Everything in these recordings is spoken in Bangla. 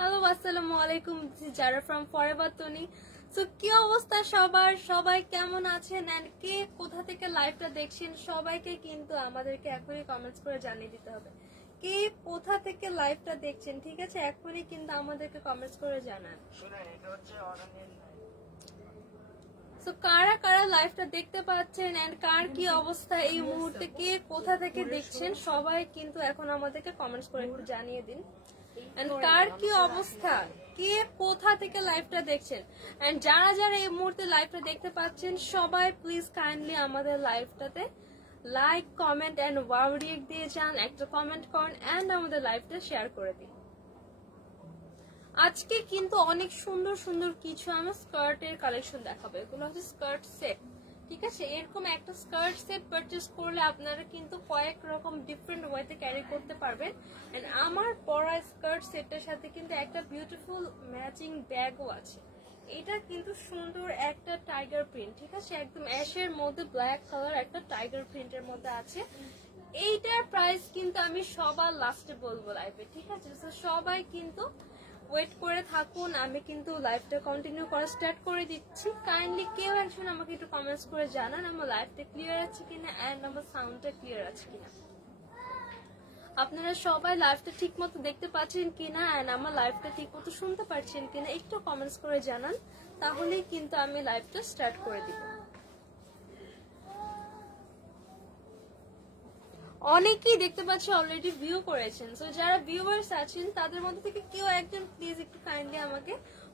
হ্যালো আসসালামু আলাইকুম, যারা ফ্রম ফরএভার তনি। সো কি অবস্থা সবার, সবাই কেমন আছেন এন্ড কে কোথা থেকে লাইভটা দেখছেন সবাইকে কিন্তু আমাদেরকে এখনই কমেন্টস করে জানিয়ে দিতে হবে কে কোথা থেকে লাইভটা দেখছেন। ঠিক আছে, এখনই কিন্তু আমাদেরকে কমেন্টস করে জানান। সো কারা কারা লাইভটা দেখতে পাচ্ছেন এন্ড কার কি অবস্থা এই মুহূর্তে, কে কোথা থেকে দেখছেন সবাই কিন্তু এখন আমাদেরকে কমেন্টস করে একটু জানিয়ে দিন। এন্ড কার কি অবস্থা, কে কোথা থেকে লাইভটা দেখছেন এন্ড যারা যারা এই মুহূর্তে লাইভটা দেখতে পাচ্ছেন সবাই প্লিজ কাইন্ডলি আমাদের লাইভটাতে like comment and wow react দিয়ে যান, একটা কমেন্ট করুন এন্ড আমাদের লাইভটা শেয়ার করে দিন। আজকে কিন্তু অনেক সুন্দর সুন্দর কিছু আমি স্কার্টের কালেকশন দেখাবো। এগুলো হচ্ছে স্কার্ট সেট। ঠিক আছে, এরকম একটা স্কার্ট সেট পারচেজ করলে আপনারা কিন্তু কয়েক রকম ডিফারেন্ট ওয়েতে ক্যারি করতে পারবেন। এন্ড আমার পরা স্কার্ট সেটের সাথে কিন্তু একটা বিউটিফুল ম্যাচিং ব্যাগও আছে। এটা কিন্তু সুন্দর একটা টাইগার প্রিন্ট। ঠিক আছে, একদম অ্যাশের মধ্যে ব্ল্যাক কালার একটা টাইগার প্রিন্টের মধ্যে আছে। এইটার প্রাইস কিন্তু আমি সবার লাস্টে বলবো লাইভে। ঠিক আছে, সবাই কিন্তু ওয়েট করে থাকুন, আমি কিন্তু লাইভটা কন্টিনিউ করা স্টার্ট করে দিচ্ছি। কাইন্ডলি কেউ একজন আমাকে একটু কমেন্টস করে জানান আমার লাইভটা ক্লিয়ার আছে কিনা এন্ড আমার সাউন্ডটা ক্লিয়ার আছে কিনা, আপনারা সবাই লাইভটা ঠিক মতো দেখতে পাচ্ছেন কিনা এন্ড আমার লাইভটা ঠিক মতো শুনতে পাচ্ছেন কিনা একটু কমেন্টস করে জানান, তাহলেই কিন্তু আমি লাইভটা স্টার্ট করে দিব। অনেকেই দেখতে পাচ্ছি অলরেডি ভিউ করেছেন। সো যারা ভিউয়ার্স আছেন তাদের মধ্যে থেকে কেউ একজন প্লিজ একটু কাইন্ডলি আমাকে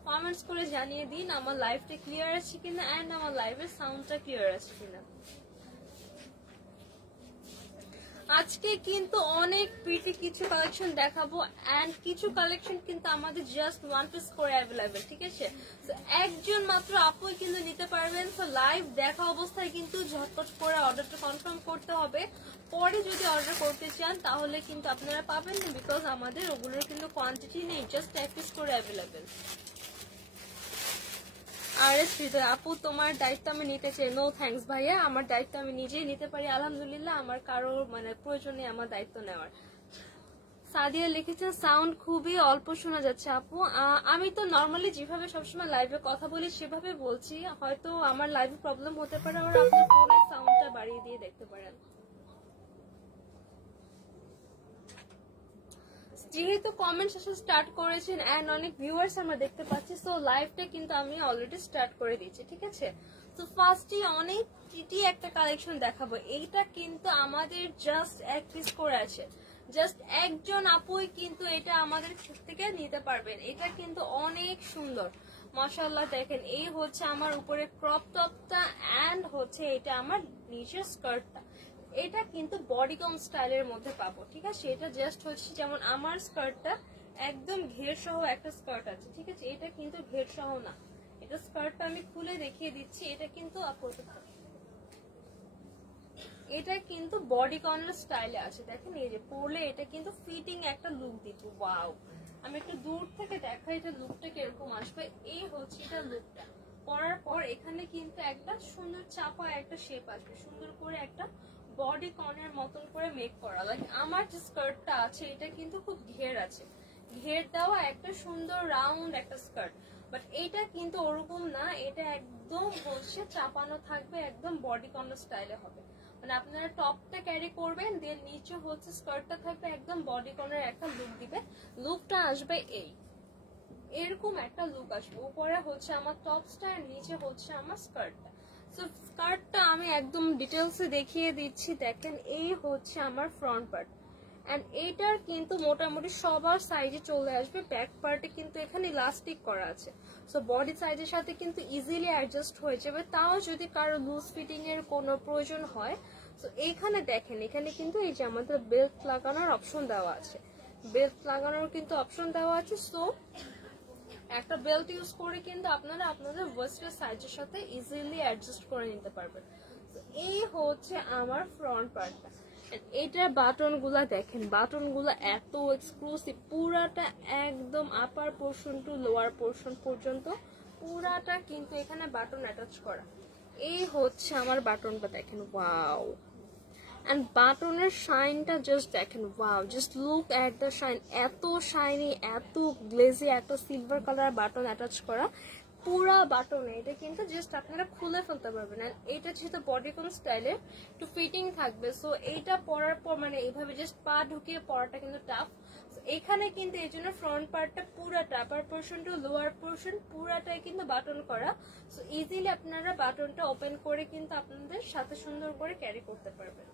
কমেন্টস করে জানিয়ে দিন আমার লাইভটা ক্লিয়ার আছে কিনা এন্ড আমার লাইভের সাউন্ডটা ক্লিয়ার আছে কিনা। আজকে কিন্তু অনেক প্রিটি কিছু কালেকশন দেখাবো এন্ড কিছু কালেকশন কিন্তু আমাদের জাস্ট ওয়ান পিস করে অ্যাভেলেবেল। ঠিক আছে, তো একজন মাত্র আপুই কিন্তু নিতে পারবেন। তো লাইভ দেখা অবস্থায় কিন্তু ঝটপট করে অর্ডারটা কনফার্ম করতে হবে। পরে যদি অর্ডার করতে চান তাহলে কিন্তু আপনারা পাবেন না, বিকজ আমাদের ওগুলোর কিন্তু কোয়ান্টিটি নেই, জাস্ট এক পিস করে অ্যাভেলেবেল। আরে শ্রীধর আপু, তোমার দায়িত্ব আমি নিতে চাই। নো থ্যাঙ্কস ভাইয়া, আমার দায়িত্ব আমি নিজেই নিতে পারি আলহামদুলিল্লাহ, আমার কারো প্রয়োজনে আমার দায়িত্ব নেওয়ার। সাদিয়া লিখেছেন সাউন্ড খুবই অল্প শোনা যাচ্ছে আপু। আমি তো নর্মালি যেভাবে সবসময় লাইভে কথা বলি সেভাবে বলছি, হয়তো আমার লাইভে প্রবলেম হতে পারে, আর আপনার ফোনের সাউন্ডটা বাড়িয়ে দিয়ে দেখতে পারেন। যেহেতু কমেন্ট সেশন স্টার্ট করেছেন এন্ড অনেক ভিউয়ার্স আমরা দেখতে পাচ্ছি, সো লাইভটা কিন্তু আমি অলরেডি স্টার্ট করে দিয়েছি। ঠিক আছে, তো ফার্স্টে অনেক প্রিটি একটা কালেকশন দেখাবো। এইটা কিন্তু আমাদের জাস্ট এক পিস করে আছে, জাস্ট একজন আপুই কিন্তু এটা আমাদের থেকে নিতে পারবেন। এটা কিন্তু অনেক সুন্দর মাশাআল্লাহ। দেখেন, এই হচ্ছে আমার উপরে ক্রপ টপটা এন্ড হচ্ছে এটা আমার নিচের স্কার্টটা। এটা কিন্তু বডিকন স্টাইলের মধ্যে পাবো। ঠিক আছে, এটা জাস্ট হচ্ছে যেমন আমার স্কার্টটা একদম ঘের সহ একটা স্কার্ট আছে। ঠিক আছে, এটা কিন্তু ঘের সহ না, এটা স্কার্টটা আমি খুলে দেখিয়ে দিচ্ছি। এটা কিন্তু এটা কিন্তু বডিকনের স্টাইলে আছে। দেখেন, এই যে পরলে এটা কিন্তু ফিটিং একটা লুক দিত। ওয়াও, আমি একটু দূর থেকে দেখাই এটা লুকটা কিরকম আসবে। এই হচ্ছে এটা লুকটা পরার পর এখানে কিন্তু একটা সুন্দর চাপা একটা শেপ আসবে, সুন্দর করে একটা বডি কর্নের মতন করে মেক করা। লাইক আমার যে স্কার্টটা আছে এটা কিন্তু খুব ঘের আছে, ঘের দেওয়া একটা সুন্দর রাউন্ড একটা স্কার্ট। বাট এইটা কিন্তু ওরকম না, এটা একদম হচ্ছে চাপানো থাকবে, একদম বডি কর্নার স্টাইলে হবে। মানে আপনারা টপটা ক্যারি করবেন, দেন নিচে হচ্ছে স্কার্টটা থাকবে, একদম বডি কর্নার একটা লুক দিবে। লুকটা আসবে এরকম একটা লুক আসবে। উপরে হচ্ছে আমার টপসটা আর নিচে হচ্ছে আমার স্কার্টটা। সো স্কার্টটা আমি একদম ডিটেলসে দেখিয়ে দিচ্ছি। দেখেন, এই হচ্ছে আমার ফ্রন্ট পার্ট এন্ড এইটার কিন্তু মোটামুটি সবার সাইজে চলে আসবে। ব্যাক পার্টে কিন্তু এখানে ইলাস্টিক করা আছে, সো বডি সাইজের সাথে কিন্তু ইজিলি অ্যাডজাস্ট হয়ে যাবে। তাও যদি কারো লুজ ফিটিং এর কোনো প্রয়োজন হয়, তো এইখানে দেখেন, এখানে কিন্তু এই যে আমাদের বেল্ট লাগানোর অপশন দেওয়া আছে, বেল্ট লাগানোর কিন্তু অপশন দেওয়া আছে। সো একটা বেল্ট ইউজ করে কিন্তু আপনারা আপনাদের ওয়েস্টের সাইজের সাথে ইজিলি অ্যাডজাস্ট করে নিতে পারবেন। এই হচ্ছে আমার ফ্রন্ট পার্টটা। এইটার বাটন গুলা দেখেন, বাটন গুলা এত এক্সক্লুসিভ, পুরাটা একদম upper portion to lower portion পর্যন্ত পুরাটা কিন্তু এখানে বাটন অ্যাটাচ করা। এই হচ্ছে আমার বাটনটা, দেখেন ওয়াও। অ্যান্ড বাটনের শাইনটা জাস্ট দেখেন, wow, just look at the shine, এত শাইনি, এত গ্লেজি, এত সিলভার কালার বাটন অ্যাটাচ করা পুরা বাটনে। এটা কিন্তু জাস্ট আপনারা খুলে ফেলতে পারবেন। অ্যান্ড এটা যেহেতু বডিকন স্টাইলের একটু ফিটিং থাকবে, সো এইটা পরার পর মানে এইভাবে জাস্ট পা ঢুকিয়ে পরাটা কিন্তু টাফ। এখানে কিন্তু এই জন্য ফ্রন্ট পার্টটা পুরাটা, upper portion to lower portion পুরাটাই কিন্তু বাটন করা। সো ইজিলি আপনারা বাটনটা ওপেন করে কিন্তু আপনাদের সাথে সুন্দর করে ক্যারি করতে পারবেন।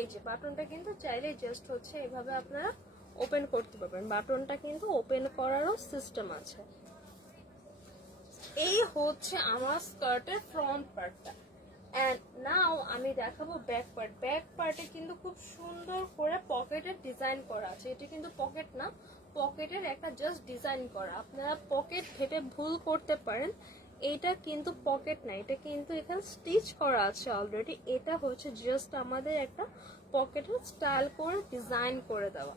এই যে বাটনটা কিন্তু চাইলে জাস্ট হচ্ছে এইভাবে আপনারা ওপেন করতে পারবেন। বাটনটা কিন্তু ওপেন করারও সিস্টেম আছে। এই হচ্ছে আমার স্কার্টের ফ্রন্ট পার্টটা। এন্ড নাও আমি দেখাবো ব্যাক পার্ট। ব্যাক পার্টে কিন্তু খুব সুন্দর করে পকেটের ডিজাইন করা আছে। এটা কিন্তু পকেট না, পকেটের একটা জাস্ট ডিজাইন করা। আপনারা পকেট ভেবে ভুল করতে পারেন, এটা কিন্তু পকেট না, এটা কিন্তু এখানে স্টিচ করা আছে অলরেডি। এটা হচ্ছে জাস্ট আমাদের একটা পকেটের স্টাইল করে ডিজাইন করে দেওয়া।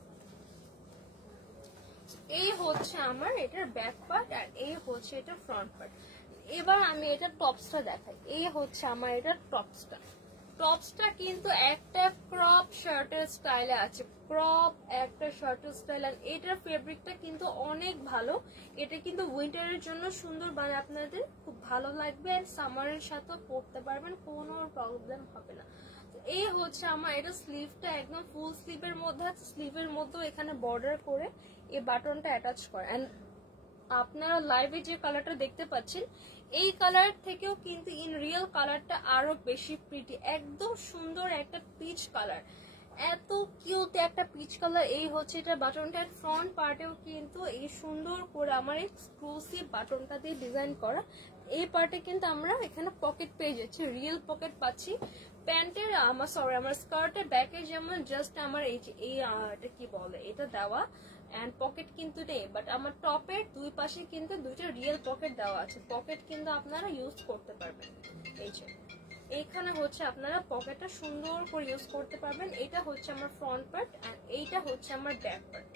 এই হচ্ছে আমার এটার ব্যাক পার্ট আর এই হচ্ছে এটা ফ্রন্ট পার্ট। এবার আমি এটা টপসটা দেখাই। এই হচ্ছে আমার এটা টপসটা। টপসটা কিন্তু একটা ক্রপ শার্টের স্টাইলে আছে, ক্রপ একটা শার্টের স্টাইল। আর এটার ফেব্রিকটা কিন্তু অনেক ভালো। এটা কিন্তু উইন্টারের জন্য সুন্দর, মানে আপনাদের খুব ভালো লাগবে। আর সামারের সাথেও পরতে পারবেন, কোনো প্রবলেম হবে না। এই হচ্ছে আমার এটা স্লিভটা একদম ফুল স্লিভের মধ্যে আছে। স্লিভের মধ্যেও এখানে বর্ডার করে এই বাটনটা অ্যাটাচ করে। এন্ড আপনারা লাইভে যে কালারটা দেখতে পাচ্ছেন এই কালার থেকেও কিন্তু ইন রিয়েল কালারটা আরো বেশি প্রিটি, একদম সুন্দর একটা পিচ কালার, এত কিউট একটা পিচ কালার। এই হচ্ছে এটা বাটনটা। ফ্রন্ট পার্টেও কিন্তু এই সুন্দর করে আমার এক্সক্লুসিভ বাটনটা দিয়ে ডিজাইন করা। এই পার্টে কিন্তু আমরা এখানে পকেট পেয়ে যাচ্ছি, রিয়েল পকেট পাচ্ছি। প্যান্টের আমার আমার স্কার্টের ব্যাকে যেমন জাস্ট আমার এই এটা কি বলে এটা দেওয়া এন্ড পকেট কিন্তু নেই, বাট আমার টপের দুই পাশে কিন্তু দুইটা রিয়েল পকেট দেওয়া আছে। পকেট কিন্তু আপনারা ইউজ করতে পারবেন। এই যে এইখানে হচ্ছে আপনারা পকেটটা সুন্দর করে ইউজ করতে পারবেন। এটা হচ্ছে আমার ফ্রন্ট পার্ট এন্ড এইটা হচ্ছে আমার ব্যাক পার্ট।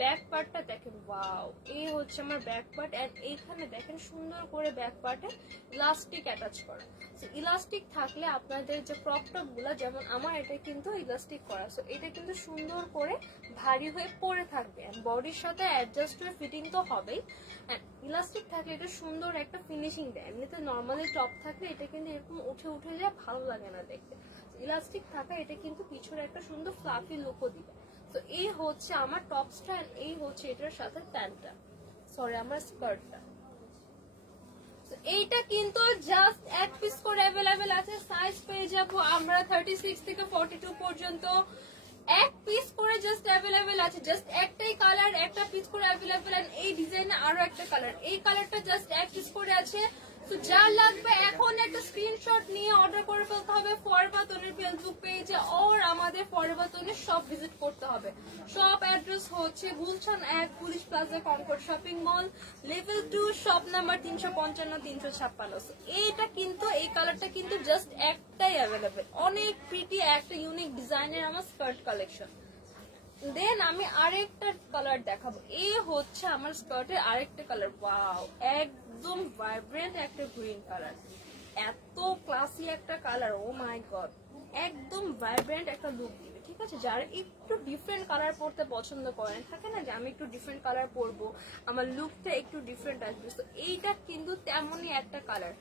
ব্যাক পার্টটা দেখেন, ওয়াও, এই হচ্ছে আমার ব্যাক পার্ট। এন্ড এইখানে দেখেন সুন্দর করে ব্যাক পার্টে ইলাস্টিক অ্যাটাচ করা। ইলাস্টিক থাকলে আপনাদের যে ক্রপ টপ গুলা, যেমন আমার এটা কিন্তু ইলাস্টিক করা, সো এটা কিন্তু সুন্দর করে ভারী হয়ে পড়ে থাকবে। বডির সাথে অ্যাডজাস্ট হয়ে ফিটিং তো হবেই। ইলাস্টিক থাকলে এটা সুন্দর একটা ফিনিশিং দেয়। এমনিতে নর্মালি টপ থাকলে এটা কিন্তু এরকম উঠে উঠে যায়, ভালো লাগে না দেখতে। ইলাস্টিক থাকা এটা কিন্তু পিছনে একটা সুন্দর ফ্লাফি লুকও দিবে। তো এই হচ্ছে আমার টপসটা, এই হচ্ছে এটার সাথে প্যান্টটা, সরি আমার স্কার্টটা। এইটা কিন্তু জাস্ট এক পিস করে অ্যাভেলেবেল আছে। সাইজ পেয়ে যাবো আমরা 36 থেকে 42 পর্যন্ত। এক পিস করে জাস্ট অ্যাভেলেবেল আছে, জাস্ট একটাই কালার, একটা পিস করে অ্যাভেলেবেল। এই ডিজাইনে আরো একটা কালার, এই কালারটা জাস্ট এক পিস করে আছে। তো যা লাগবে এখন একটা স্ক্রিনশট নিয়ে অর্ডার করে ফেলতে হবে ফরএভার তনুর ফেসবুক পেজে, আর আমাদের ফরএভার তনুর শপ ভিজিট করতে হবে। শপ অ্যাড্রেস হচ্ছে Gulshan 1 police plaza Concord shopping mall, level 2, shop number 355-356। এইটা কিন্তু এই কালারটা কিন্তু জাস্ট একটাই অ্যাভেলেবেল, অনেক প্রিটি একটা ইউনিক ডিজাইনের আমার স্কার্ট কালেকশন। দেন আমি আরেকটা কালার দেখাবো। এই হচ্ছে আমার স্কার্টের আরেকটা কালার, ওয়াও, একদম ভাইব্রেন্ট একটা গ্রিন কালার, এত ক্লাসি একটা কালার, ও মাই গড, একদম ভাইব্রেন্ট একটা লুক দিবে। ঠিক আছে, যারা একটু ডিফারেন্ট কালার পরতে পছন্দ করেন, থাকে না যে আমি একটু ডিফারেন্ট কালার পরবো, আমার লুকটা একটু ডিফারেন্ট আসবে, তো এইটা কিন্তু তেমনই একটা কালার,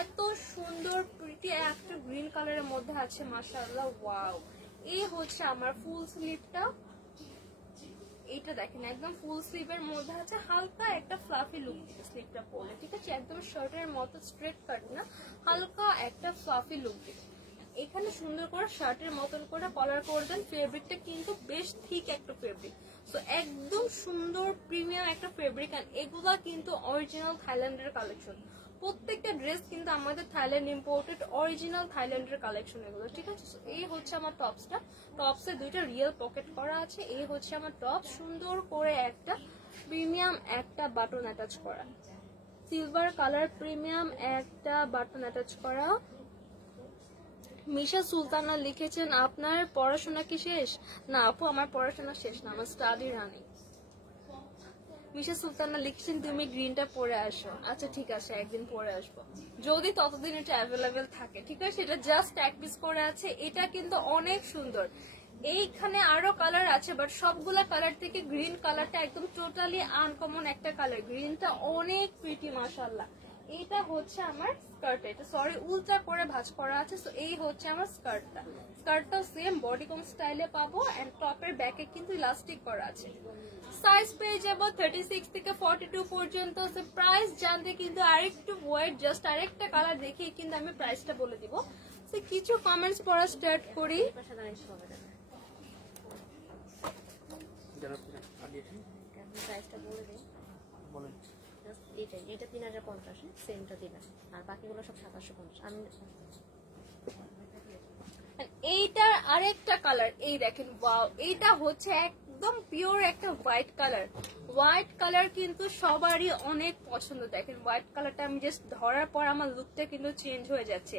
এত সুন্দর প্রিটি একটা গ্রিন কালারের মধ্যে আছে, মাশাআল্লাহ, ওয়াও। এই হচ্ছে আমার ফুল স্লিভটা, এইটা দেখেন একদম ফুল স্লিভের মধ্যে আছে, হালকা একটা ফ্লাফি লুক দিবে স্লিভটা পরলে। ঠিক আছে, একদম শার্টের মতো স্ট্রেট কাট না, হালকা একটা ফ্লাফি লুক দিবে। এখানে সুন্দর করে শার্টের মতন করে কলার করে দেন। ফেব্রিকটা কিন্তু বেশ থিক একটা ফেব্রিক, তো একদম সুন্দর প্রিমিয়াম একটা ফেব্রিক। আর এগুলা কিন্তু অরিজিনাল থাইল্যান্ডের কালেকশন, প্রত্যেকটা ড্রেস কিন্তু আমাদের থাইল্যান্ড ইম্পোর্টেড অরিজিনাল থাইল্যান্ডের কালেকশন এগুলো। ঠিক আছে, এই হচ্ছে আমার টপসটা, টপসে দুইটা রিয়েল পকেট করা আছে। এই হচ্ছে আমার টপ, সুন্দর করে একটা প্রিমিয়াম একটা বাটন অ্যাটাচ করা, সিলভার কালার প্রিমিয়াম একটা বাটন অ্যাটাচ করা। মিশা সুলতানা লিখেছেন আপনার পড়াশোনা কি শেষ? না আপু, আমার পড়াশোনা শেষ না, আমার স্টাডি রানিং। মিশা সুলতানা লিখছেন তুমি গ্রিনটা পরে আসো। আচ্ছা ঠিক আছে, একদিন পরে আসবো যদি ততদিন এটা অ্যাভেলেবেল থাকে। ঠিক আছে, এটা জাস্ট এক পিস করে আছে। এটা কিন্তু অনেক সুন্দর। এইখানে আরো কালার আছে, বাট সবগুলা কালার থেকে গ্রিন কালারটা একদম টোটালি আনকমন একটা কালার। গ্রিনটা অনেক প্রিটি মাশাআল্লাহ। এটা হচ্ছে আমার স্কার্ট, এটা সরি উল্টা করে ভাঁজ করা আছে। সো এই হচ্ছে আমার স্কার্টটা। স্কার্টটাও সেম বডিকন স্টাইলে পাবো, এন্ড টপের ব্যাকে কিন্তু ইলাস্টিক করা আছে। সাইজ পেয়ে যাবো 36 থেকে 42 পর্যন্ত। প্রাইস জানতে কিন্তু আরেকটু ওয়েট, জাস্ট আরেকটা কালার দেখে কিন্তু আমি প্রাইসটা বলে দিব। কিছু কমেন্টস পড়া স্টার্ট করি। প্রাইসটা বলে দিই, এটা 3050, সেমটা দিবেন, আর বাকিগুলো সব 2750। আমি এইটার আরেকটা কালার এই দেখেন, ওয়াও, এইটা হচ্ছে একদম পিওর একটা হোয়াইট কালার। হোয়াইট কালার কিন্তু সবারই অনেক পছন্দ। দেখেন হোয়াইট কালারটা আমি জাস্ট ধরার পর আমার লুকটা কিন্তু চেঞ্জ হয়ে যাচ্ছে।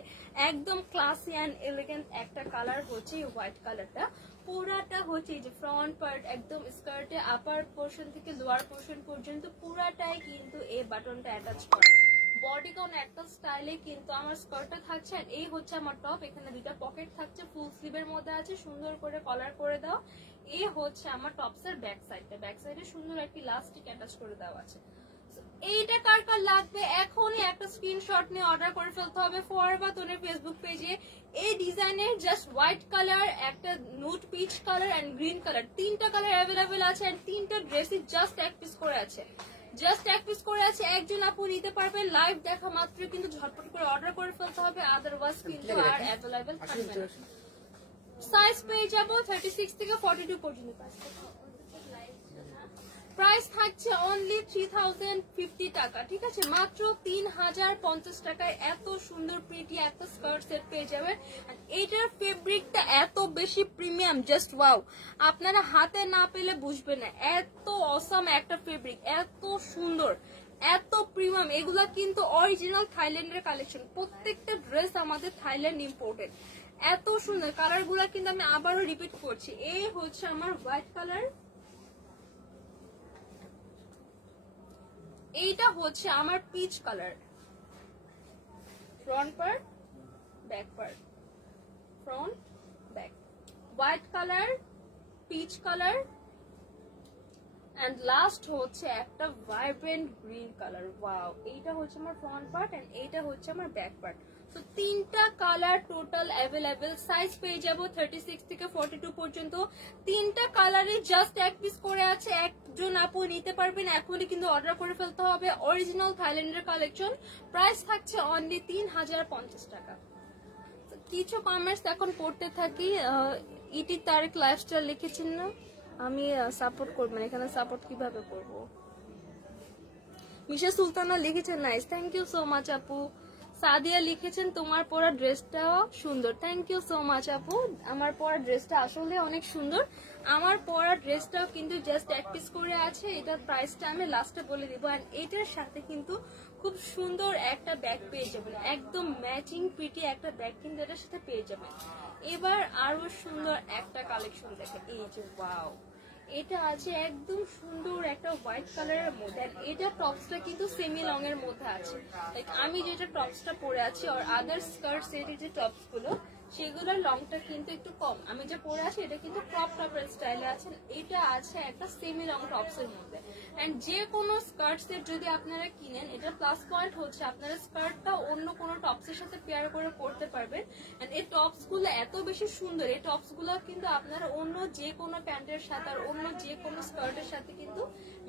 একদম ক্লাসি অ্যান্ড এলিগেন্ট একটা কালার হচ্ছে হোয়াইট কালারটা। পুরাটা হচ্ছে এই যে ফ্রন্ট পার্ট একদম স্কার্টে আপার পোর্শন থেকে লোয়ার পোর্শন পর্যন্ত পুরাটাই কিন্তু এই বাটনটা অ্যাটাচ করা। বডিকন একটা স্টাইলে কিন্তু আমার স্কার্টটা থাকছে। আর এই হচ্ছে আমার টপ, এখানে দুইটা পকেট থাকছে, ফুল স্লিভের মধ্যে আছে, সুন্দর করে কলার করে দাও। এই হচ্ছে আমার টপসের ব্যাক সাইডটা, ব্যাক সাইডে সুন্দর একটি ইলাস্টিক অ্যাটাচ করে দেওয়া আছে। এইটা কার কার লাগবে এখনই একটা স্ক্রিনশট নিয়ে অর্ডার করে ফেলতে হবে ফরএভার তনুর ফেসবুক পেজে। এই ডিজাইনের জাস্ট হোয়াইট কালার, একটা nude peach colour and green colour, তিনটা কালার অ্যাভেলেবেল আছে। এন্ড তিনটা ড্রেসই জাস্ট এক পিস করে আছে, জাস্ট এক পিস করে আছে। একজন আপু নিতে পারবে, লাইভ দেখা মাত্র কিন্তু ঝটপট করে অর্ডার করে ফেলতে হবে, আদারওয়াইজ কিন্তু আর অ্যাভেলেবেল থাকবে না। সাইজ পেয়ে যাবো 36 থেকে 42 পর্যন্ত। প্রাইস থাকছে অনলি 3050 টাকা। ঠিক আছে, মাত্র 3050 টাকায় এত সুন্দর প্রিটি একটা স্কার্ট সেট পেয়ে যাবেন। এইটার ফেব্রিকটা এত বেশি প্রিমিয়াম, জাস্ট ওয়াও, আপনারা হাতে না পেলে বুঝবেন না। এত অসাম একটা ফেব্রিক, এত সুন্দর, এত প্রিমিয়াম। এগুলা কিন্তু অরিজিনাল থাইল্যান্ডের কালেকশন, প্রত্যেকটা ড্রেস আমাদের থাইল্যান্ড ইম্পোর্টেড। এত সুন্দর কালার গুলা কিন্তু আমি আবারও রিপিট করছি। এই হচ্ছে আমার হোয়াইট কালার, এইটা হচ্ছে আমার peach colour. Front part, back part, front back, white colour, peach colour, and last হচ্ছে একটা ভাইব্রেন্ট গ্রিন কালার। ওয়াও, এইটা হচ্ছে আমার ফ্রন্ট পার্ট এন্ড এইটা হচ্ছে আমার ব্যাক পার্ট। তো তিনটা কালার টোটাল অ্যাভেলেবেল। সাইজ পেয়ে যাবো 36 থেকে 42 পর্যন্ত। তিনটা কালারে জাস্ট এক পিস করে আছে, একজন আপু নিতে পারবেন, এখনই কিন্তু অর্ডার করে ফেলতে হবে। অরিজিনাল থাইল্যান্ডের কালেকশন, প্রাইস থাকছে অনলি 3050 টাকা। কিছু কমেন্টস এখন পড়তে থাকি। ইটি তারেক লাইফস্টাইল লিখেছেন না, আমি সাপোর্ট করবো না, এখানে সাপোর্ট কিভাবে করব। মিশা সুলতানা লিখেছেন nice, thank you so much আপু। সাদিয়া লিখেছেন তোমার পরা ড্রেসটাও সুন্দর, থ্যাংক ইউ সো মাচ আপু। আমার পরা ড্রেসটা আসলে অনেক সুন্দর। আমার পরা ড্রেসটাও কিন্তু জাস্ট এক পিস করে আছে। এটার প্রাইসটা আমি লাস্টে বলে দিব। আর এটার সাথে কিন্তু খুব সুন্দর একটা ব্যাগ পেয়ে যাবেন, একদম ম্যাচিং প্রিটি একটা ব্যাগ কিন্তু এটার সাথে পেয়ে যাবেন। এবার আরো সুন্দর একটা কালেকশন দেখেন, এই যে ওয়াও, এটা আছে একদম সুন্দর একটা হোয়াইট কালারের মধ্যে। এটা টপসটা কিন্তু সেমি লং এর মধ্যে আছে। লাইক আমি যেটা টপসটা পরে আছি আর আদার স্কার্ট সেটের যে টপস গুলো সেগুলোর লংটা কিন্তু একটু কম। আমি যে পরে আছি এটা কিন্তু ক্রপ টপের স্টাইলে আছে। এটা আছে একটা সেমি লং টপস এর মধ্যে। এন্ড যে কোনো স্কার্ট সেট যদি আপনারা কিনেন, এটা প্লাস পয়েন্ট হচ্ছে আপনারা স্কার্টটা অন্য কোনো টপসের সাথে পেয়ার করে পরতে পারবেন। এন্ড এই টপস গুলো এত বেশি সুন্দর, এই টপস গুলো কিন্তু আপনারা অন্য যে কোনো প্যান্টের সাথে আর অন্য যে কোনো স্কার্টের সাথে কিন্তু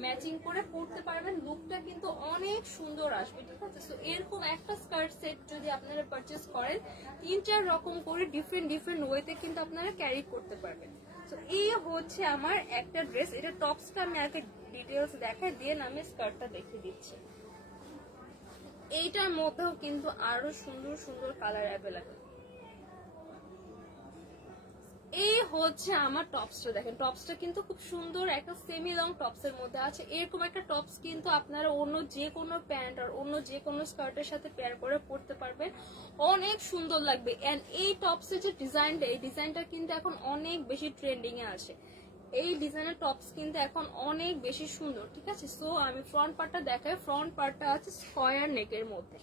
ম্যাচিং করে পরতে পারবেন। লুকটা কিন্তু অনেক সুন্দর আসবে। ঠিক আছে, সো এরকম একটা স্কার্ট সেট যদি আপনারা পারচেস করেন, 3-4 রকম করে ডিফারেন্ট ওয়েতে কিন্তু আপনারা ক্যারি করতে পারবেন। তো এই হচ্ছে আমার একটা ড্রেস। এটা টপসটা আমি আগে ডিটেলস দেখাই দিয়ে আমি স্কার্টটা দেখিয়ে দিচ্ছি। এইটার মধ্যেও কিন্তু আরো সুন্দর সুন্দর কালার অ্যাভেলেবেল। এই হচ্ছে আমার টপসটা, দেখেন টপসটা কিন্তু খুব সুন্দর একটা সেমি লং টপসের মধ্যে আছে। এরকম একটা টপস কিন্তু আপনারা অন্য যে কোনো প্যান্ট আর অন্য যে কোনো স্কার্টের সাথে পেয়ার করে পরতে পারবেন, অনেক সুন্দর লাগবে। এন্ড এই টপসের যে ডিজাইনটা, এই ডিজাইনটা কিন্তু এখন অনেক বেশি ট্রেন্ডিং এ আছে। এই ডিজাইনের টপস কিন্তু এখন অনেক বেশি সুন্দর, ঠিক আছে। সো আমি ফ্রন্ট পার্টটা দেখাই। ফ্রন্ট পার্টটা আছে স্কয়ার নেকের মধ্যে,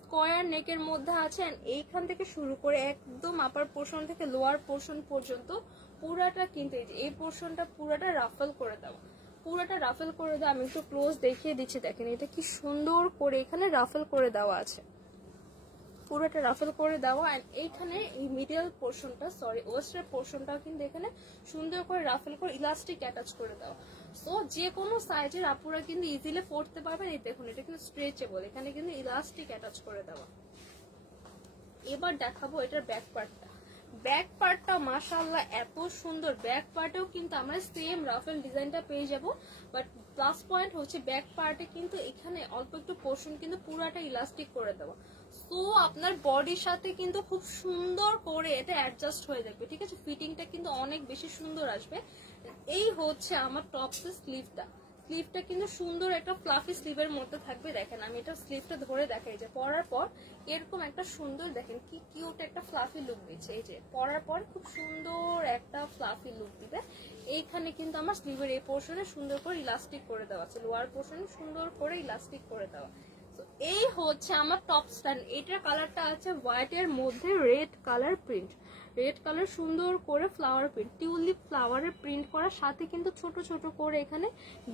স্কয়ার নেকের মধ্যে আছে। এইখান থেকে শুরু করে একদম আপার পোর্শন থেকে লোয়ার পোর্শন পর্যন্ত পুরাটা কিন্তু এই পোর্শনটা পুরাটা রাফেল করে দেওয়া, পুরাটা রাফেল করে দেওয়া। আমি একটু ক্লোজ দেখিয়ে দিচ্ছি, দেখেন এটা কি সুন্দর করে এখানে রাফেল করে দেওয়া আছে, পুরোটা রাফেল করে দেওয়া। এন্ড এইখানে এই মিডল পোর্শনটা, সরি ওয়েস্টের পোর্শনটাও কিন্তু এখানে সুন্দর করে রাফেল করে ইলাস্টিক অ্যাটাচ করে দেওয়া। সো যে কোনো সাইজের আপুরা কিন্তু ইজিলি পরতে পারবেন। এই দেখুন এটা কিন্তু স্ট্রেচেবল, এখানে কিন্তু ইলাস্টিক অ্যাটাচ করে দেওয়া। এবার দেখাবো এটার ব্যাক পার্টটা। ব্যাক পার্টটা মাশাআল্লাহ এত সুন্দর। ব্যাক পার্টেও কিন্তু আমরা সেম রাফেল ডিজাইনটা পেয়ে যাব, বাট প্লাস পয়েন্ট হচ্ছে ব্যাক পার্টে কিন্তু এখানে অল্প একটু পোর্শন কিন্তু পুরাটা ইলাস্টিক করে দেওয়া। সো আপনার বডির সাথে কিন্তু খুব সুন্দর করে এটা অ্যাডজাস্ট হয়ে যাবে, ঠিক আছে। ফিটিংটা কিন্তু অনেক বেশি সুন্দর আসবে। এই হচ্ছে আমার টপসের স্লিভটা। স্লিভটা কিন্তু সুন্দর একটা ফ্লাফি স্লিভের মধ্যে থাকবে। দেখেন আমি এটা স্লিভটা ধরে দেখাই যে পরার পর এরকম একটা সুন্দর, দেখেন কি কিউট একটা ফ্লাফি লুক দিচ্ছে। এই যে পরার পর খুব সুন্দর একটা ফ্লাফি লুক দিবে। এইখানে কিন্তু আমার স্লিভের এই পোর্শনে সুন্দর করে ইলাস্টিক করে দেওয়া আছে, লোয়ার পোর্শনে সুন্দর করে ইলাস্টিক করে দেওয়া। এই হচ্ছে আমার টপ স্ট্যান্ড। এটার কালারটা আছে হোয়াইট এর মধ্যে red colour print, red colour সুন্দর করে ফ্লাওয়ার প্রিন্ট, টিউলিপ ফ্লাওয়ারের প্রিন্ট করার সাথে কিন্তু ছোট ছোট করে এখানে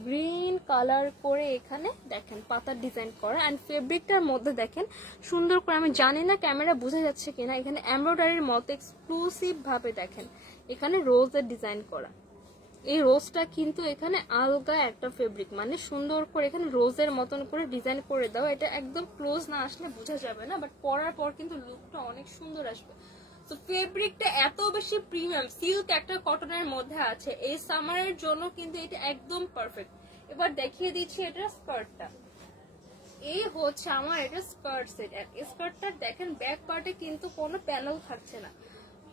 গ্রিন কালার করে এখানে দেখেন পাতার ডিজাইন করা। অ্যান্ড ফেব্রিকটার মধ্যে দেখেন সুন্দর করে, আমি জানি না ক্যামেরা বোঝা যাচ্ছে কিনা, এখানে এমব্রয়ডারির মতো এক্সক্লুসিভ ভাবে দেখেন এখানে রোজের ডিজাইন করা। এই রোজটা কিন্তু এখানে আলগা একটা ফেব্রিক, মানে সুন্দর করে এখানে রোজের মতন করে ডিজাইন করে দাও। এটা একদম ক্লোজ না আসলে বোঝা যাবে না, বাট পরার পর কিন্তু লুকটা অনেক সুন্দর আসবে। তো ফেব্রিকটা এত বেশি প্রিমিয়াম, সিল্ক একটা কটনের মধ্যে আছে। এই সামারের জন্য কিন্তু এটা একদম পারফেক্ট। এবার দেখিয়ে দিচ্ছি এটা স্কার্টটা। এই হচ্ছে আমার এটা স্কার্ট সেট। স্কার্টটা দেখেন ব্যাক পার্টে কিন্তু কোনো প্যানেল থাকছে না।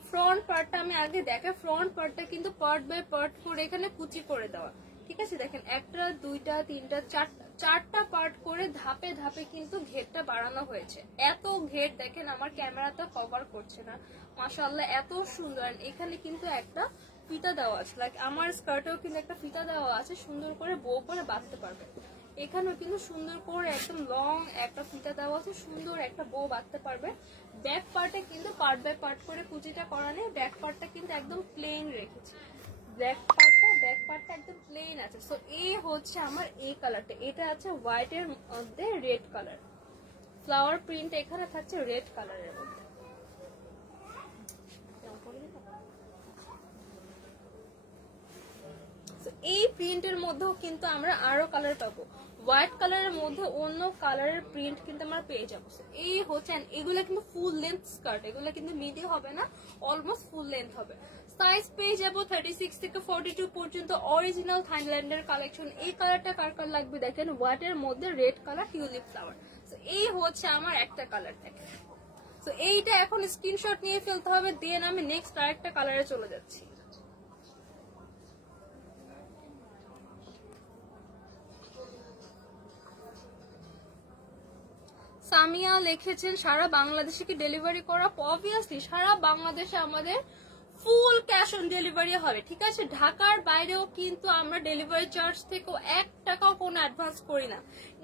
ফ্রন্ট পার্টটা আমি আগে দেখা, ফ্রন্ট পার্টটা কিন্তু পার্ট বাই পার্ট করে এখানে কুচি করে দেওয়া, ঠিক আছে। দেখেন একটা দুইটা তিনটা চারটা পার্ট করে ধাপে ধাপে কিন্তু ঘেরটা বাড়ানো হয়েছে। এত ঘের দেখেন আমার ক্যামেরাটা কভার করছে না, মাশাআল্লাহ এত সুন্দর। এখানে কিন্তু একটা ফিতা দেওয়া আছে, লাইক আমার স্কার্টেও কিন্তু একটা ফিতা দেওয়া আছে, সুন্দর করে বো করে বাঁধতে পারবে। এখানেও কিন্তু সুন্দর করে একদম লং একটা ফিতা দেওয়া আছে, সুন্দর একটা বো বাঁধতে পারবে। ব্যাক পার্টে কিন্তু পার্ট বাই পার্ট করে কুচিটা করা নেই, ব্যাক পার্টটা কিন্তু একদম প্লেন রেখেছি। ব্যাক পার্টটা একদম প্লেন আছে। সো এই হচ্ছে আমার এই কালারটা, এটা আছে হোয়াইট এর মধ্যে রেড কালার, ফ্লাওয়ার প্রিন্ট এখানে থাকছে রেড কালারের মধ্যে। এই প্রিন্টের মধ্যেও কিন্তু আমরা আরো কালার পাবো, হোয়াইট কালারের মধ্যে অন্য কালারের প্রিন্ট কিন্তু আমরা পেয়ে যাবো। এই হচ্ছে, এগুলো কিন্তু ফুল লেন্থ স্কার্ট, এগুলো কিন্তু মিডি হবে না, অলমোস্ট ফুল লেন্থ হবে। সাইজ পেয়ে যাবো 36 থেকে 42 পর্যন্ত। অরিজিনাল থাইল্যান্ডের কালেকশন। এই কালারটা কার কার লাগবে দেখেন, হোয়াইট এর মধ্যে রেড কালার টিউলিপ ফ্লাওয়ার। এই হচ্ছে আমার একটা কালার দেখেন। তো এইটা এখন স্ক্রিনশট নিয়ে ফেলতে হবে, দেন আমি নেক্সট আরেকটা কালারে চলে যাচ্ছি। সামিয়া লিখেছেন সারা বাংলাদেশে কি ডেলিভারি করা? অবভিয়াসলি সারা বাংলাদেশে আমাদের ফুল ক্যাশ অন ডেলিভারি হবে, ঠিক আছে। ঢাকার বাইরেও কিন্তু আমরা ডেলিভারি চার্জ থেকেও 1 টাকাও কোনো অ্যাডভান্স করি না।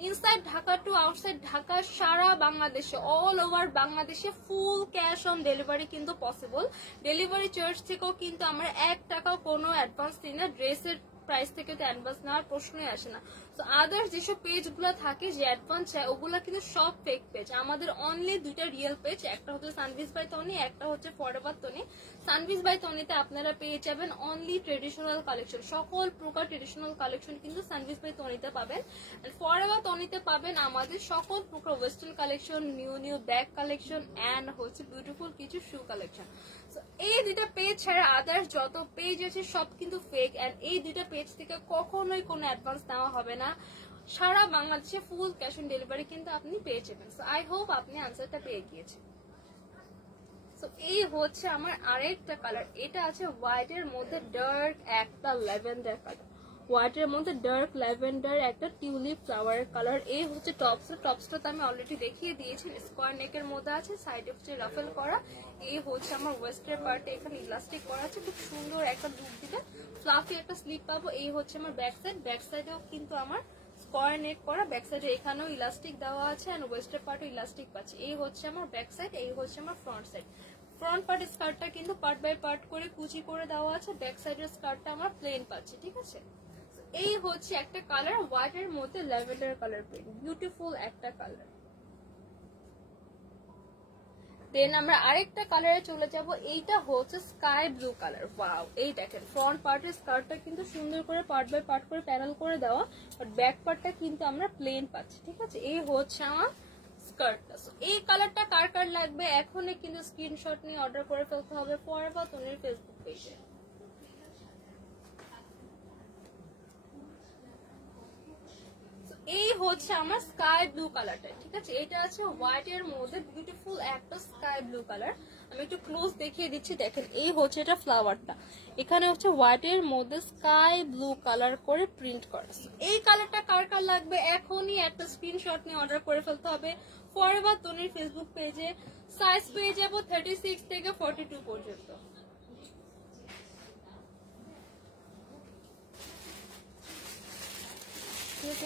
Inside Dhaka to outside Dhaka সারা বাংলাদেশে, অল ওভার বাংলাদেশে ফুল ক্যাশ অন ডেলিভারি কিন্তু পসিবল। ডেলিভারি চার্জ থেকেও কিন্তু আমরা 1 টাকাও কোনো অ্যাডভান্স দিই না। ড্রেসের প্রাইস থেকে তো অ্যাডভান্স নেওয়ার প্রশ্নই আসে না। তো আদার্স যেসব পেজ গুলো থাকে যে অ্যাডভান্স চায়, ওগুলা কিন্তু সব ফেক পেজ। আমাদের অনলি দুইটা রিয়েল পেজ, একটা হচ্ছে সানভিস বাই তনি, একটা হচ্ছে ফরএভার তনি। সানভিস বাই তনিতে আপনারা পেয়ে যাবেন অনলি ট্রেডিশনাল কালেকশন, সকল প্রকার ট্রেডিশনাল কালেকশন কিন্তু সানভিস বাই তনিতে পাবেন। ফরএভার তনিতে পাবেন আমাদের সকল প্রকার western collection, new bag collection and হচ্ছে বিউটিফুল কিছু শু কালেকশন। এই দুইটা পেজ ছাড়া আদার্স যত পেজ আছে সব কিন্তু ফেক। এন্ড এই দুইটা পেজ থেকে কখনোই কোনো অ্যাডভান্স নেওয়া হবে না। সারা বাংলাদেশে ফুল ক্যাশ অন ডেলিভারি কিন্তু আপনি পেয়ে যাবেন। সো আই হোপ আপনি আনসারটা পেয়ে গিয়েছেন। সো এই হচ্ছে আমার আরেকটা কালার, এটা আছে হোয়াইট এর মধ্যে ডার্ক একটা ল্যাভেন্ডার কালার, হোয়াইট এর মধ্যে ডার্ক ল্যাভেন্ডার একটা টিউলিপ ফ্লাওয়ারের কালার। এই হচ্ছে টপসটা তো আমি অলরেডি দেখিয়ে দিয়েছি, স্কোয়ার নেকের মধ্যে আছে, সাইডে হচ্ছে রাফেল করা। এই হচ্ছে আমার ওয়েস্টের পার্টে এখানে ইলাস্টিক করা আছে, খুব সুন্দর একটা লুক দিতে ফ্লাফি একটা স্লিপ পাবো। এই হচ্ছে আমার ব্যাক সাইড, ব্যাক সাইডেও কিন্তু আমার স্কয়ার নেক করা, ব্যাক সাইডে এখানেও ইলাস্টিক দেওয়া আছে এন্ড ওয়েস্টের পার্টও ইলাস্টিক পাচ্ছি। এই হচ্ছে আমার ব্যাক সাইড, এই হচ্ছে আমার ফ্রন্ট সাইড। ফ্রন্ট পার্ট স্কার্টটা কিন্তু পার্ট বাই পার্ট করে কুচি করে দেওয়া আছে, ব্যাক সাইডের স্কার্টটা আমার প্লেন পাচ্ছি, ঠিক আছে। এই হচ্ছে একটা কালার, হোয়াইট এর মধ্যে ল্যাভেন্ডার কালার প্রিন্ট, বিউটিফুল একটা কালার। দেন আমরা আরেকটা কালারে চলে যাব, এইটা হচ্ছে স্কাই ব্লু কালার। ওয়াও, এই দেখেন ফ্রন্ট পার্টের স্কার্টটা কিন্তু সুন্দর করে পার্ট বাই পার্ট করে প্যানেল করে দেওয়া, বাট ব্যাক পার্টটা কিন্তু আমরা প্লেন পাচ্ছি, ঠিক আছে। এই হচ্ছে আমার স্কার্টটা। এই কালারটা কার কার লাগবে এখনই কিন্তু স্ক্রিনশট নিয়ে অর্ডার করে ফেলতে হবে ফরএভার তনুর ফেসবুক পেজে। এই হচ্ছে আমার স্কাই ব্লু কালারটা, ঠিক আছে। এটা আছে হোয়াইট এর মধ্যে বিউটিফুল একটা স্কাই ব্লু কালার। আমি একটু ক্লোজ দেখিয়ে দিচ্ছি, দেখেন এই হচ্ছে এটা ফ্লাওয়ারটা, এখানে হচ্ছে হোয়াইট এর মধ্যে স্কাই ব্লু কালার করে প্রিন্ট করা। এই কালারটা কার কার লাগবে এখনই একটা স্ক্রিনশট নিয়ে অর্ডার করে ফেলতে হবে ফরএভার তনুর ফেসবুক পেজে। সাইজ পেয়ে যাবো 36 থেকে 42 পর্যন্ত।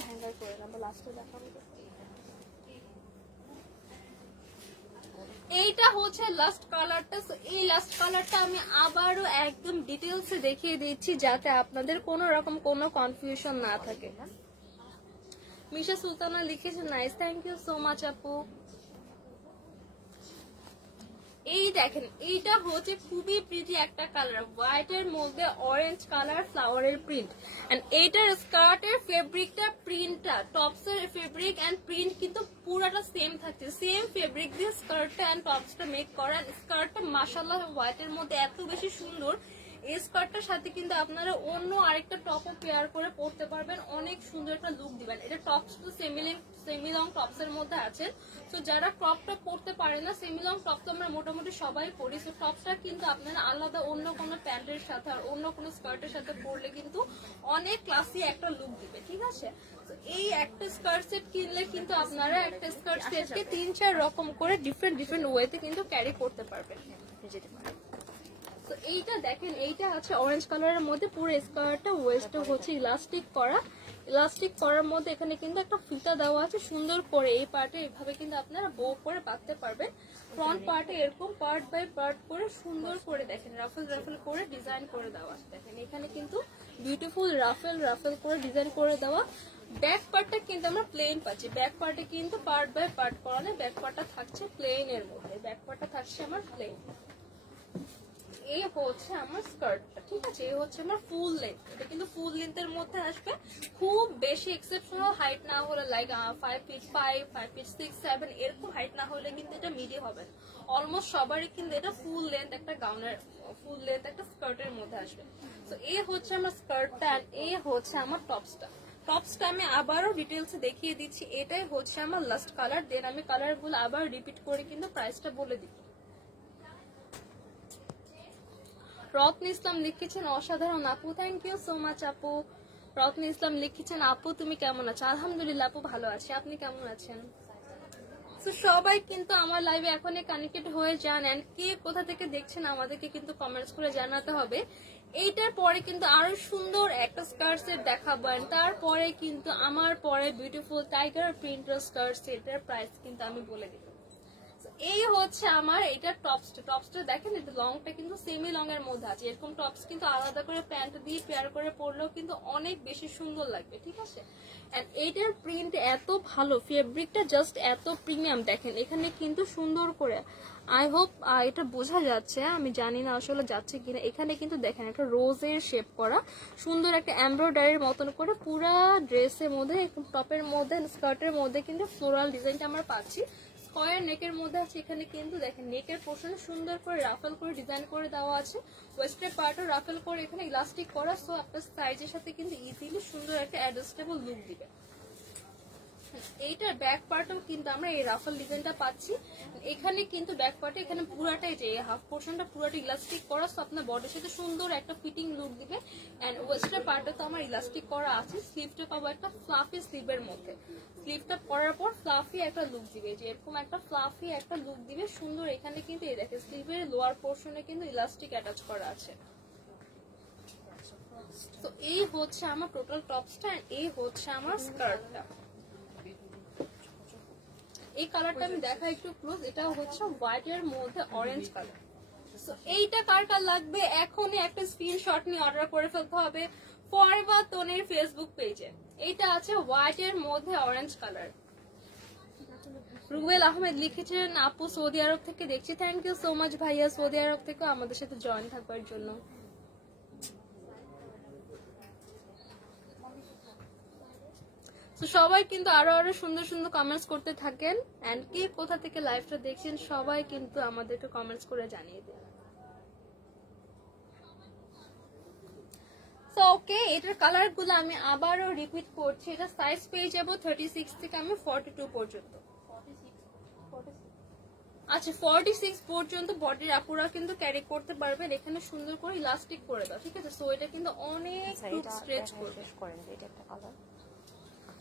হ্যাঙ্গার করে আমরা লাস্টে দেখাবো। এইটা হচ্ছে লাস্ট কালারটা। এই লাস্ট কালারটা আমি আবারও একদম ডিটেলসে দেখিয়ে দিচ্ছি যাতে আপনাদের কোনো রকম কোনো কনফিউশন না থাকে। মিশা সুলতানা লিখেছে nice, thank you so much আপু। এই দেখেন এইটা হচ্ছে খুবই প্রিটি একটা কালার, হোয়াইট এর মধ্যে অরেঞ্জ কালার ফ্লাওয়ারের প্রিন্ট। এন্ড এইটার স্কার্টের ফেব্রিকটা প্রিন্টটা টপসের ফেব্রিক এন্ড প্রিন্ট কিন্তু পুরাটা সেম থাকছে, সেম ফেব্রিক দিয়ে স্কার্টটা এন্ড টপসটা মেক করা। স্কার্টটা মাশাআল্লাহ হোয়াইট এর মধ্যে এত বেশি সুন্দর। এই স্কার্টটার সাথে কিন্তু আপনারা অন্য আরেকটা টপও পেয়ার করে পরতে পারবেন, অনেক সুন্দর একটা লুক দিবেন। এটা টপস তো সেমি লং টপস এর মধ্যে আছে, তো যারা ক্রপ টপ পরতে পারে না, সেমি লং টপ তো আমরা মোটামুটি সবাই পরি, তো টপসটা কিন্তু আপনারা আলাদা অন্য কোনো প্যান্টের সাথে আর অন্য কোনো স্কার্টের সাথে পরলে কিন্তু অনেক ক্লাসি একটা লুক দিবে, ঠিক আছে। এই একটা স্কার্ট সেট কিনলে কিন্তু আপনারা একটা স্কার্ট সেটকে 3-4 রকম করে ডিফারেন্ট ওয়েতে কিন্তু ক্যারি করতে পারবেন। তো এইটা দেখেন, এইটা আছে অরেঞ্জ কালারের মধ্যে, পুরো স্কার্টটা ওয়েস্টে হচ্ছে ইলাস্টিক করা, ইলাস্টিক করার মধ্যে এখানে কিন্তু একটা ফিতা দেওয়া আছে সুন্দর করে। এই পার্টে এইভাবে কিন্তু আপনারা বো করে বাঁধতে পারবেন। ফ্রন্ট পার্টে এরকম পার্ট বাই পার্ট করে সুন্দর করে দেখেন রাফেল করে ডিজাইন করে দেওয়া আছে। দেখেন এখানে কিন্তু বিউটিফুল রাফেল করে ডিজাইন করে দেওয়া। ব্যাক পার্টটা কিন্তু আমরা প্লেন পাচ্ছি, ব্যাক পার্টে কিন্তু পার্ট বাই পার্ট করালে ব্যাক পার্টটা থাকছে প্লেন এর মধ্যে, ব্যাক পার্টটা থাকছে আমার প্লেন। এই হচ্ছে আমার স্কার্টটা, ঠিক আছে। এই হচ্ছে আমার ফুল লেন্থ, এটা কিন্তু ফুল লেন্থের মধ্যে আসবে, খুব বেশি এক্সেপশনাল হাইট না হলে, লাইক 5 ফিট 5, 5 ফিট 6, 7 এরকম হাইট না হলে কিন্তু এটা মিডি হবে না। অলমোস্ট সবারই কিন্তু এটা ফুল লেন্থ একটা গাউনের, ফুল লেন্থ একটা স্কার্টের মধ্যে আসবে। তো এই হচ্ছে আমার স্কার্টটা, আর এই হচ্ছে আমার টপসটা। টপসটা আমি আবারও ডিটেলসে দেখিয়ে দিচ্ছি, এটাই হচ্ছে আমার লাস্ট কালার। দেন আমি কালারগুলো আবার রিপিট করে কিন্তু প্রাইসটা বলে দিব। রত্ন ইসলাম লিখেছেন অসাধারণ আপু, থ্যাংক ইউ সো মাচ আপু। রত্ন ইসলাম লিখেছেন আপু তুমি কেমন আছো? আলহামদুলিল্লাহ আপু ভালো আছি, আপনি কেমন আছেন? তো সবাই কিন্তু আমার লাইভে এখনই কানেক্টেড হয়ে যান, এন্ড কে কোথা থেকে দেখছেন আমাদেরকে কিন্তু কমেন্টস করে জানাতে হবে। এইটার পরে কিন্তু আরো সুন্দর একটা স্কার্ট সেট দেখাবো, তারপরে কিন্তু আমার পরে বিউটিফুল টাইগার প্রিন্টের স্কার্ট সেটের প্রাইস কিন্তু আমি বলে দিব। এই হচ্ছে আমার এটা টপসটা দেখেন, এটা লংটা কিন্তু সেমি লং এর মধ্যে আছে। এরকম টপস কিন্তু আলাদা করে প্যান্ট দিয়ে পেয়ার করে পরলেও কিন্তু অনেক বেশি সুন্দর লাগবে, ঠিক আছে। এন্ড এইটার প্রিন্ট এত ভালো, ফেব্রিকটা জাস্ট এত প্রিমিয়াম। দেখেন এখানে কিন্তু সুন্দর করে, আই হোপ এটা বোঝা যাচ্ছে, আমি জানি না আসলে যাচ্ছে কিনা। এখানে কিন্তু দেখেন একটা রোজের শেপ করা সুন্দর একটা এমব্রয়ডারির মতন করে পুরা ড্রেসের মধ্যে, টপের মধ্যে স্কার্টের মধ্যে কিন্তু ফ্লোরাল ডিজাইনটা আমরা পাচ্ছি। স্কয়ার নেকের মধ্যে আছে, এখানে কিন্তু দেখেন নেকের পোর্শনে সুন্দর করে রাফেল করে ডিজাইন করে দেওয়া আছে, ওয়েস্টের পার্টও রাফেল করে এখানে ইলাস্টিক করা, সো আপনার সাইজের সাথে কিন্তু ইজিলি সুন্দর একটা অ্যাডজাস্টেবল লুক দিবে। এইটার ব্যাক পার্টও কিন্তু আমরা এই রাফেল ডিজাইনটা পাচ্ছি। এখানে কিন্তু ব্যাক পার্টে এখানে পুরাটাই যে হাফ পোর্শনটা পুরাটা ইলাস্টিক করা, সো আপনার বডির সাথে সুন্দর একটা ফিটিং লুক দিবে। এন্ড ওয়েস্টের পার্টে তো আমার ইলাস্টিক করা আছে, স্লিভটা পাবো একটা ফ্লাফি স্লিভের মধ্যে। স্লিভটা পরার পর ফ্লাফি একটা লুক দিবে, যে এরকম একটা ফ্লাফি একটা লুক দিবে সুন্দর। এখানে কিন্তু এই দেখে স্লিভের লোয়ার পোর্শনে কিন্তু ইলাস্টিক অ্যাটাচ করা আছে। তো এই হচ্ছে আমার টোটাল টপসটা, এই হচ্ছে আমার স্কার্টটা। এই কালারটা আমি দেখাই একটু ক্লোজ, এটা হচ্ছে হোয়াইট এর মধ্যে অরেঞ্জ কালার। তো এইটা কার কার লাগবে এখনই একটা স্ক্রিনশট নিয়ে অর্ডার করে ফেলতে হবে ফরএভার তোনের ফেসবুক পেজে। এইটা আছে হোয়াইট এর মধ্যে অরেঞ্জ কালার। রুবেল আহমেদ লিখেছেন আপু সৌদি আরব থেকে দেখছি, থ্যাংক ইউ সো মাচ ভাইয়া, সৌদি আরব থেকে আমাদের সাথে জয়েন থাকবার জন্য। তো সবাই কিন্তু আরো আরো সুন্দর সুন্দর কমেন্টস করতে থাকেন, এন্ড কে কোথা থেকে লাইভটা দেখছেন সবাই কিন্তু আমাদেরকে কমেন্টস করে জানিয়ে দিন। তো ওকে, এটার কালার গুলো আমি আবারও রিপিট করছি। এটা সাইজ পেয়ে যাবো 36 থেকে আমি 42 পর্যন্ত। আচ্ছা 46 পর্যন্ত বডির আপুরা কিন্তু ক্যারি করতে পারবেন। এখানে সুন্দর করে ইলাস্টিক করে দাও, ঠিক আছে? সো এটা কিন্তু অনেক স্ট্রেচ করবে।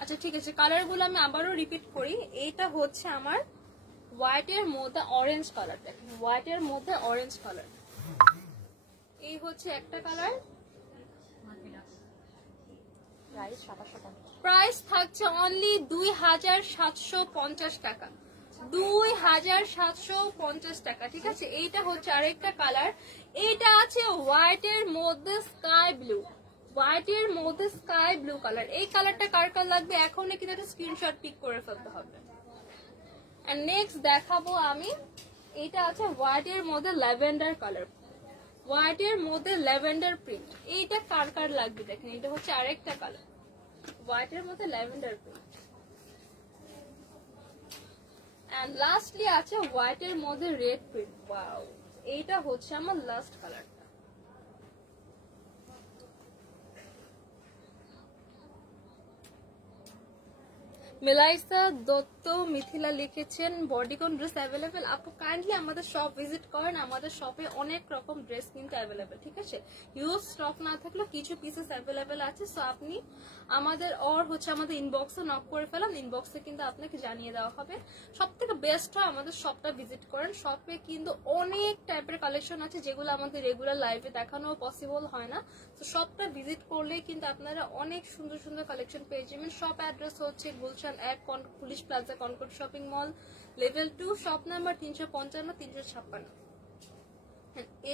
আচ্ছা ঠিক আছে, কালার গুলো আমি আবারও রিপিট করি। এইটা হচ্ছে আমার হোয়াইট এর মধ্যে অরেঞ্জ কালার, দেখেন হোয়াইট এর মধ্যে অরেঞ্জ কালার। এই হচ্ছে একটা কালার, প্রাইস থাকছে অনলি 2750 টাকা, 2750 টাকা, ঠিক আছে? এইটা হচ্ছে আরেকটা কালার, এইটা আছে হোয়াইট এর মধ্যে স্কাই ব্লু, হোয়াইট এর মধ্যে স্কাই ব্লু কালার। এই কালারটা কার কার লাগবে এখনই কিন্তু একটা স্ক্রিনশট পিক করে ফেলতে হবে। এন্ড নেক্সট দেখাবো আমি, এটা আছে হোয়াইট এর মধ্যে ল্যাভেন্ডার কালার, হোয়াইট এর মধ্যে ল্যাভেন্ডার প্রিন্ট। এইটা কার কার লাগবে দেখেন, এটা হচ্ছে আরেকটা কালার হোয়াইট এর মধ্যে ল্যাভেন্ডার প্রিন্ট। এন্ড লাস্টলি আছে হোয়াইট এর মধ্যে রেড প্রিন্ট। ওয়াও, এইটা হচ্ছে আমার লাস্ট কালার। মেলাইসা দত্ত মিথিলা লিখেছেন বডিকন ড্রেস অ্যাভেলেবেল। আপু কাইন্ডলি আমাদের শপ ভিজিট করেন, আমাদের শপে অনেক রকম ড্রেস কিন্তু অ্যাভেলেবেল, ঠিক আছে? হিউজ স্টক না থাকলেও কিছু পিসেস অ্যাভেলেবেল আছে। সো আপনি আমাদের আমাদের ইনবক্সে নক করে ফেলান, ইনবক্সে কিন্তু আপনাকে জানিয়ে দেওয়া হবে। সব থেকে বেস্ট হয় আমাদের শপটা ভিজিট করেন। শপে কিন্তু অনেক টাইপের কালেকশন আছে যেগুলো আমাদের রেগুলার লাইভে দেখানো পসিবল হয় না। তো শপটা ভিজিট করলেই কিন্তু আপনারা অনেক সুন্দর সুন্দর কালেকশন পেয়ে যাবেন। শপ অ্যাড্রেস হচ্ছে Gulshan 1 police plaza Concord shopping mall, level 2, shop number 355-356।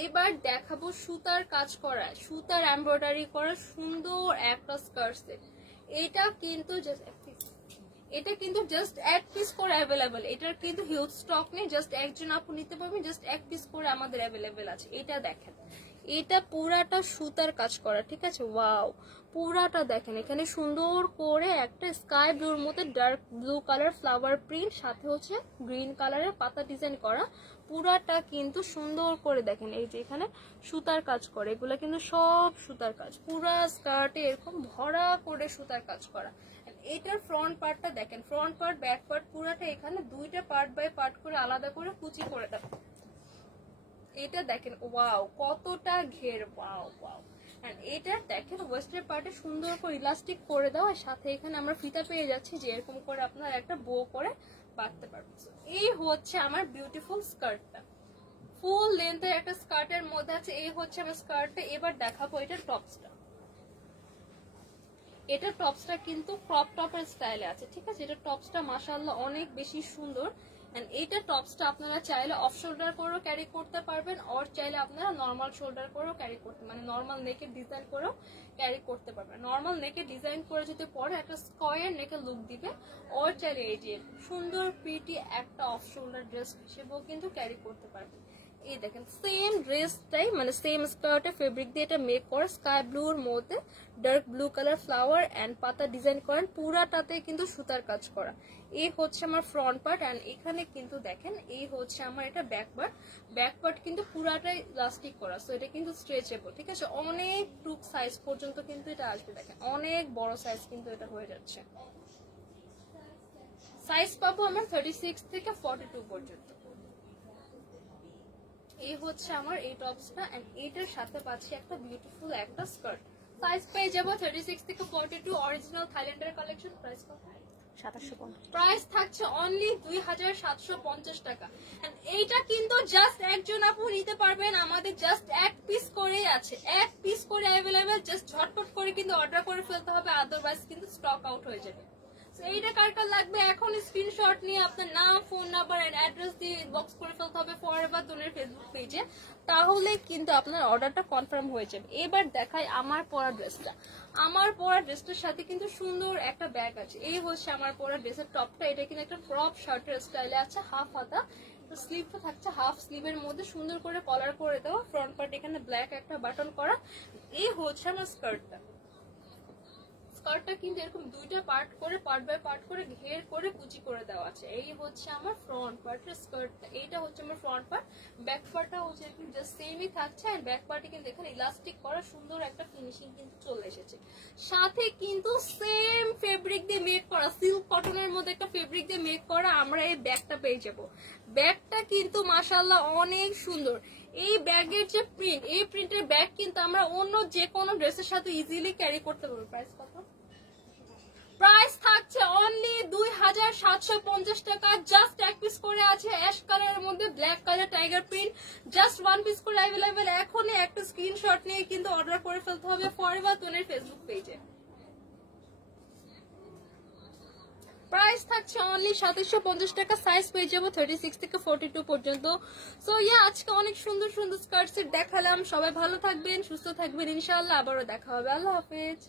এবার দেখাবো সুতার কাজ করা, সুতার এমব্রয়ডারি করা সুন্দর একটা স্কার্ট সেট। এটা কিন্তু জাস্ট এক পিস করে অ্যাভেলেবেল। এটার কিন্তু হিউজ স্টক নেই, জাস্ট একজন আপু নিতে পারবেন, জাস্ট এক পিস করে আমাদের অ্যাভেলেবেল আছে। এটা দেখেন, এটা পুরাটা সুতার কাজ করা, ঠিক আছে? ওয়াও, পুরাটা দেখেন, এখানে সুন্দর করে একটা স্কাই ব্লুর মধ্যে dark blue colour flower print, সাথে হচ্ছে গ্রিন কালারের পাতা ডিজাইন করা। পুরাটা কিন্তু সুন্দর করে দেখেন, এই যে এখানে সুতার কাজ করে, এগুলা কিন্তু সব সুতার কাজ। পুরা স্কার্টে এরকম ভরা করে সুতার কাজ করা। এটার ফ্রন্ট পার্টটা দেখেন, ফ্রন্ট পার্ট ব্যাক পার্ট পুরাটা এখানে দুইটা পার্ট বাই পার্ট করে আলাদা করে কুচি করে দেয়। এটা দেখেন ওয়াও কতটা ঘের, ওয়াও ওয়াও। এন্ড এটা দেখেন ওয়েস্টের পার্টে সুন্দর করে ইলাস্টিক করে দাও, আর সাথে এখানে আমরা ফিতা পেয়ে যাচ্ছি যে এরকম করে আপনারা একটা বো করে বাঁধতে পারবেন। এই হচ্ছে আমার বিউটিফুল স্কার্টটা, ফুল লেন্থের একটা স্কার্টের মধ্যে আছে। এই হচ্ছে আমার স্কার্টটা। এবার দেখাবো এটার টপসটা। এটা টপসটা কিন্তু ক্রপ টপের স্টাইলে আছে, ঠিক আছে? এটা টপসটা মাশাআল্লাহ অনেক বেশি সুন্দর। এন্ড এইটা টপসটা আপনারা চাইলে অফ শোল্ডার করেও ক্যারি করতে পারবেন, আর চাইলে আপনারা নর্মাল শোল্ডার করেও ক্যারি করতে, মানে নর্মাল নেকের ডিজাইন করেও ক্যারি করতে পারবেন। নর্মাল নেকের ডিজাইন করে যদি পরে একটা স্কয়ার নেকের লুক দিবে, আর চাইলে এই যে সুন্দর প্রিটি একটা অফ শোল্ডার ড্রেস হিসেবেও কিন্তু ক্যারি করতে পারবেন। এই দেখেন সেম ড্রেসটাই, মানে সেম স্কার্টে ফেব্রিক দিয়ে এটা মেক করা, স্কাই ব্লুর মধ্যে dark blue colour flower and পাতা ডিজাইন করেন, পুরাটাতে কিন্তু সুতার কাজ করা। এই হচ্ছে আমার ফ্রন্ট পার্ট, এন্ড এখানে কিন্তু দেখেন এই হচ্ছে আমার এটা ব্যাক পার্ট। ব্যাক পার্ট কিন্তু পুরাটাই ইলাস্টিক করা, সো এটা কিন্তু স্ট্রেচেবল, ঠিক আছে? অনেক টুক সাইজ পর্যন্ত কিন্তু এটা আসবে, দেখেন অনেক বড় সাইজ কিন্তু এটা হয়ে যাচ্ছে। সাইজ পাবো আমরা 36 থেকে 42 পর্যন্ত। এই হচ্ছে আমার এই টপসটা, এন্ড এটার সাথে পাচ্ছি একটা বিউটিফুল একটা স্কার্ট। সাইজ পেয়ে যাবো 36 থেকে 42, অরিজিনাল থাইল্যান্ডের কালেকশন। প্রাইস কত? 2750। প্রাইস থাকছে অনলি 2750 টাকা। এইটা কিন্তু জাস্ট একজন আপু নিতে পারবেন, আমাদের জাস্ট এক পিস করেই আছে, এক পিস করে অ্যাভেলেবেল। জাস্ট ঝটপট করে কিন্তু অর্ডার করে ফেলতে হবে, আদারওয়াইজ কিন্তু স্টক আউট হয়ে যাবে। এইটা কার কার লাগবে এখন স্ক্রিনশট নিয়ে আপনার নাম, ফোন নাম্বার এন্ড অ্যাড্রেস দিয়ে ইনবক্স করে ফেলতে হবে ফরএভার তনুর ফেসবুক পেজে, তাহলে কিন্তু আপনার অর্ডারটা কনফার্ম হয়ে যাবে। এবার দেখাই আমার পরা ড্রেসটা। আমার পরা ড্রেসটার সাথে কিন্তু সুন্দর একটা ব্যাগ আছে। এই হচ্ছে আমার পরা ড্রেসের টপটা, এটা কিন্তু একটা ক্রপ শার্টের স্টাইলে আছে, হাফ হাতা, স্লিভটা থাকছে হাফ স্লিভের মধ্যে সুন্দর করে কলার করে দেওয়া, ফ্রন্ট পার্ট এখানে ব্ল্যাক একটা বাটন করা। এই হচ্ছে আমার স্কার্টটা। স্কার্টটা কিন্তু এরকম দুইটা পার্ট করে, পার্ট বাই পার্ট করে ঘের করে কুচি করে দেওয়া আছে। এই হচ্ছে আমার ফ্রন্ট পার্টের স্কার্টটা, এইটা হচ্ছে আমার ফ্রন্ট পার্ট। ব্যাক পার্টটা হচ্ছে একটু জাস্ট সেমই থাকছে, আর ব্যাক পার্টে কিন্তু এখানে ইলাস্টিক করা সুন্দর একটা ফিনিশিং কিন্তু চলে এসেছে। সাথে কিন্তু সেম ফেব্রিক দিয়ে মেক করা, সিল্ক কটনের মধ্যে একটা ফেব্রিক দিয়ে মেক করা আমরা এই ব্যাগটা পেয়ে যাবো। ব্যাগটা কিন্তু মাশাআল্লাহ অনেক সুন্দর। এই ব্যাগের যে প্রিন্ট, এই প্রিন্টের ব্যাগ কিন্তু আমরা অন্য যে কোনো ড্রেসের সাথে ইজিলি ক্যারি করতে পারবো। প্রাইস কত? প্রাইস থাকছে অনলি 2750 টাকা। জাস্ট এক পিস করে আছে অ্যাশ কালারের মধ্যে, black colour tiger print, just one piece করে অ্যাভেলেবেল। এখনই একটা স্ক্রিনশট নিয়ে কিন্তু অর্ডার করে ফেলতে হবে ফরএভার তনুর ফেসবুক পেজে। প্রাইস থাকছে অনলি 2750 টাকা। সাইজ পেয়ে যাবো 36 থেকে 42 পর্যন্ত। সো আজকে অনেক সুন্দর সুন্দর স্কার্ট সেট দেখালাম। সবাই ভালো থাকবেন, সুস্থ থাকবেন, ইনশাআল্লাহ আবারও দেখা হবে। আল্লাহ হাফেজ।